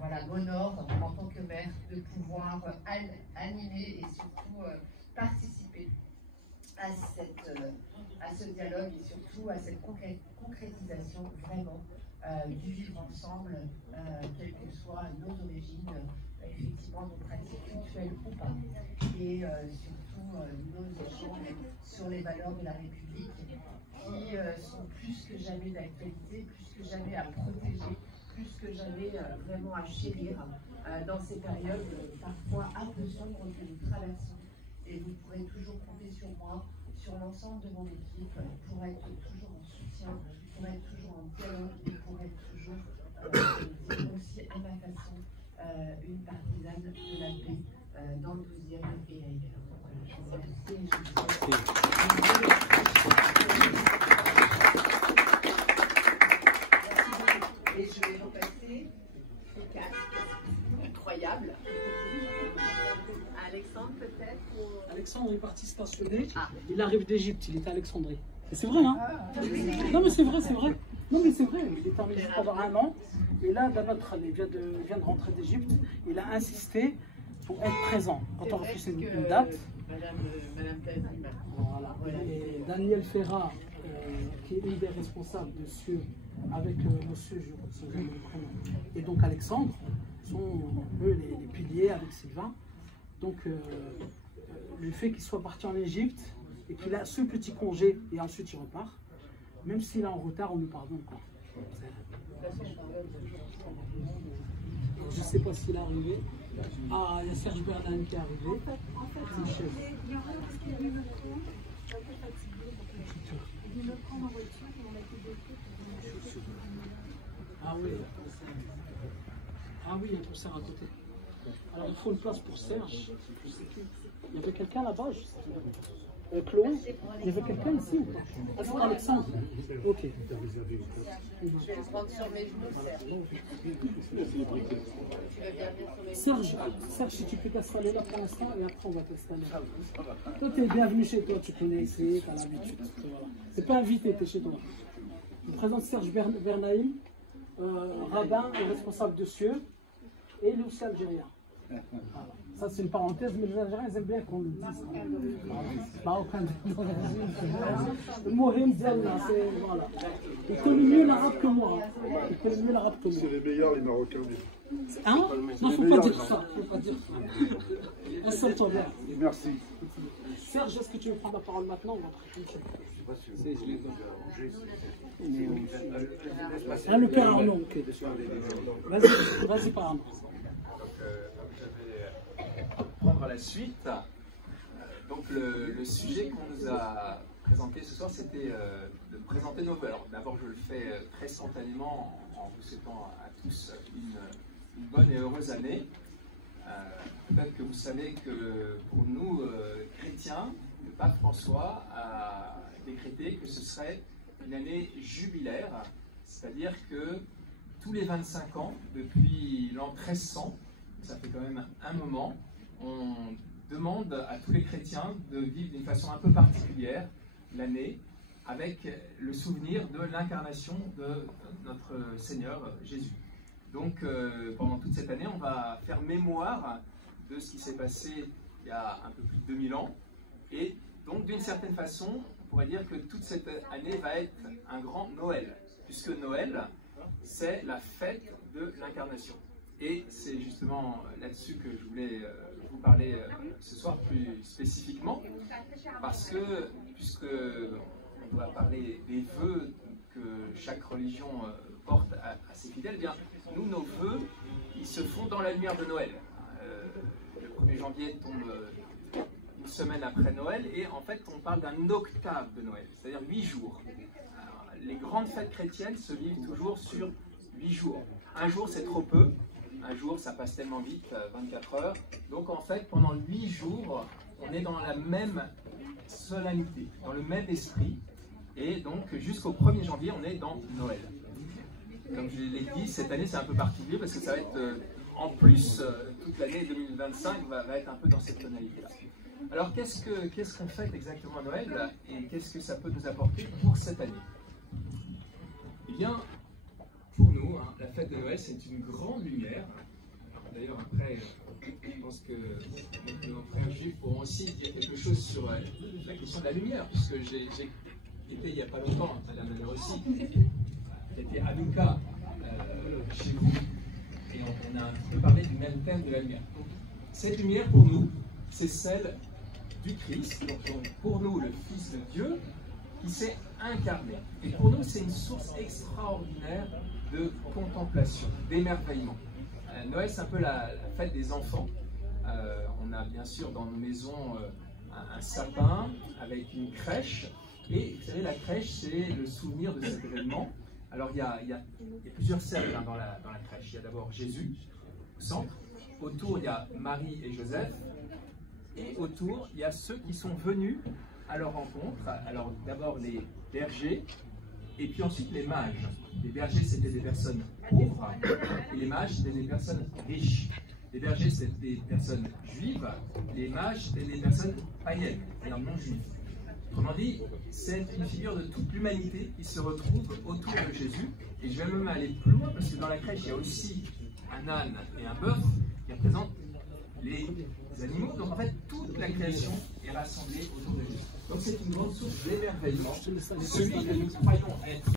voilà, m'honore en tant que mère de pouvoir animer et surtout participer à ce dialogue et surtout à cette concrétisation vraiment du vivre ensemble, quelles que soient nos origines, effectivement nos pratiques culturelles ou pas, et surtout nos échanges sur les valeurs de la République qui sont plus que jamais d'actualité, plus que jamais à protéger, plus que jamais vraiment à chérir dans ces périodes parfois un peu sombres que nous traversons. Et vous pourrez toujours compter sur moi, sur l'ensemble de mon équipe, pour être toujours en soutien, pour être toujours en dialogue et pour être toujours aussi à ma façon une partisane de la paix dans le 12e et ailleurs. Je vous remercie et je vous et je vais repasser les casques incroyables. Alexandre peut-être Alexandre est parti stationner, il arrive d'Égypte, il est à Alexandrie. Et c'est vrai, hein? Non mais c'est vrai, c'est vrai. Non mais c'est vrai, il est en Égypte pendant 1 an, et là, Dabat il vient de rentrer d'Égypte, il a insisté pour être présent quand on refuse une date. Madame Tazima. Voilà. Et Daniel Ferrat, qui est une des responsables de CIE, avec monsieur, je le prénom, et donc Alexandre, sont un peu les piliers avec Sylvain. Donc le fait qu'il soit parti en Égypte et qu'il a ce petit congé et ensuite il repart, même s'il est en retard, on lui pardonne quoi. Je ne sais pas s'il est arrivé. Ah, il y a Serge Bernard qui est arrivé. En fait, il y en a parce qu'il est venu me prendre, je suis un peu fatiguée. Il est venu me prendre en voiture et on a été bloqués. Ah oui, ah oui, il y a un concert à côté. Alors il faut une place pour Serge. Il y avait quelqu'un là-bas, Chloé, il y avait quelqu'un ici ou pas? Ah non, Alexandre. Ok. Je vais le prendre sur mes genoux, Serge, si tu peux t'installer là pour l'instant et après on va t'installer. Toi tu es bienvenu chez toi, tu connais ici, tu as l'habitude. Voilà. C'est pas invité, tu es chez toi. Je présente Serge Bernaïm, rabbin et responsable de CIE, et il est aussi algérien. Voilà. Ça c'est une parenthèse, mais les Algériens ils aiment bien qu'on le dise. Marocain le Mohim Diallah, c'est voilà. Il connaît mieux l'arabe que moi. Il connaît mieux l'arabe que moi. C'est les meilleurs, les Marocains. Hein? Non, faut pas dire ça. Faut pas dire ça. Installe-toi bien. Merci. Serge, est-ce que tu veux prendre la parole maintenant ou après? Je sais pas si je l'ai Ah, le père Arnaud, ok. Vas-y, par Arnaud. Prendre la suite. Donc le sujet qu'on nous a présenté ce soir, c'était de présenter nos valeurs. D'abord, je le fais très spontanément en vous souhaitant à tous une bonne et heureuse année. Peut-être que vous savez que pour nous, chrétiens, le pape François a décrété que ce serait une année jubilaire, c'est-à-dire que tous les 25 ans, depuis l'an 1300, ça fait quand même un moment, on demande à tous les chrétiens de vivre d'une façon un peu particulière l'année, avec le souvenir de l'incarnation de notre Seigneur Jésus. Donc pendant toute cette année, on va faire mémoire de ce qui s'est passé il y a un peu plus de 2000 ans, et donc d'une certaine façon, on pourrait dire que toute cette année va être un grand Noël, puisque Noël, c'est la fête de l'incarnation. Et c'est justement là-dessus que je voulais vous parler ce soir plus spécifiquement, parce que, puisque on va parler des vœux que chaque religion porte à ses fidèles, bien, nous, nos vœux, ils se font dans la lumière de Noël. Le 1er janvier tombe une semaine après Noël, et en fait, on parle d'un octave de Noël, c'est-à-dire 8 jours. Alors, les grandes fêtes chrétiennes se vivent toujours sur 8 jours. Un jour, c'est trop peu. Un jour, ça passe tellement vite, 24 heures. Donc en fait, pendant 8 jours, on est dans la même solennité, dans le même esprit. Et donc jusqu'au 1er janvier, on est dans Noël. Comme je l'ai dit, cette année, c'est un peu particulier parce que ça va être, en plus, toute l'année 2025 va être un peu dans cette tonalité-là. Alors qu'est-ce qu'on fait exactement à Noël et qu'est-ce que ça peut nous apporter pour cette année? Eh bien, pour nous, nous, hein, la fête de Noël, c'est une grande lumière. D'ailleurs, après, je pense que nos frères juifs pourront aussi dire quelque chose sur la question de la lumière, puisque j'ai été il n'y a pas longtemps, Madame Le Rossi, qui était à Lucas chez vous, et on a un petit peu parlé du même thème de la lumière. Donc, cette lumière, pour nous, c'est celle du Christ, donc pour nous, le Fils de Dieu, qui s'est incarné. Et pour nous, c'est une source extraordinaire de contemplation, d'émerveillement. Noël, c'est un peu la fête des enfants. On a bien sûr dans nos maisons un sapin avec une crèche. Et vous savez, la crèche, c'est le souvenir de cet événement. Alors, il y a plusieurs cercles dans la crèche. Il y a d'abord Jésus, au centre. Autour, il y a Marie et Joseph. Et autour, il y a ceux qui sont venus à leur rencontre. Alors, d'abord les bergers, et puis ensuite les mages. Les bergers, c'était des personnes pauvres, et les mages, c'était des personnes riches. Les bergers, c'était des personnes juives, les mages, c'était des personnes païennes, c'est-à-dire non juives. Autrement dit, c'est une figure de toute l'humanité qui se retrouve autour de Jésus. Et je vais même aller plus loin, parce que dans la crèche, il y a aussi un âne et un bœuf qui représentent les animaux. Donc en fait, toute la création est rassemblée autour de Jésus. Donc c'est une grande source d'émerveillement. Celui que nous croyons être